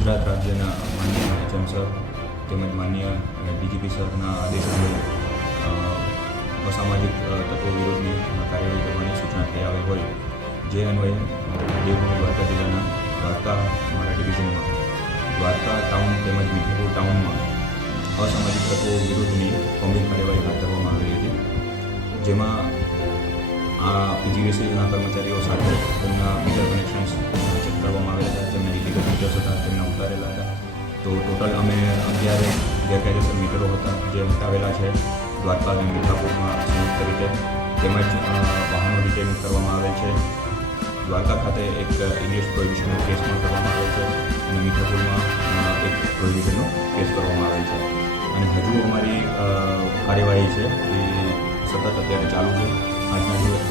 ગુજરાત રાજ્યના માન્ય HM sir તેમજ માન્ય ડીજીપી સરના આદેશ મુજબ અસામાજિક તત્વો વિરોધની કાર્યવાહી કરવાની સૂચના થઈ આવી હોય. જે અન્વયે, દેવભૂમિ દ્વારકા જિલ્લાના દ્વારકા મારા ડિવિઝનમાં, દ્વારકા ટાઉન તેમજ મીઠાપુર ટાઉનમાં અસામાજિક તત્વો વિરુદ્ધની કોમ્બિંગ કાર્યવાહી હાથ ધરવામાં આવી હતી. જેમાં આ પીજીવીસીના કર્મચારીઓ સાથે ઉતારેલા હતા તો ટોટલ અમે અગિયાર ગેરકાયદેસર મીટરો હતા જે હટાવેલા છે. દ્વારકા અને મીઠાપુરમાં સંયુક્ત રીતે. તેમજ વાહનો રિટેન કરવામાં આવેલ છે. દ્વારકા ખાતે એક ઇંગ્લિશ પ્રોહિબિશનનો કેસ પણ કરવામાં આવેલ છે અને મીઠાપુરમાં એક પ્રોહિબિશનનો કેસ કરવામાં આવેલ છે. અને હજુ અમારી કાર્યવાહી છે. એ સતત અત્યારે ચાલુ છે. આજના દિવસ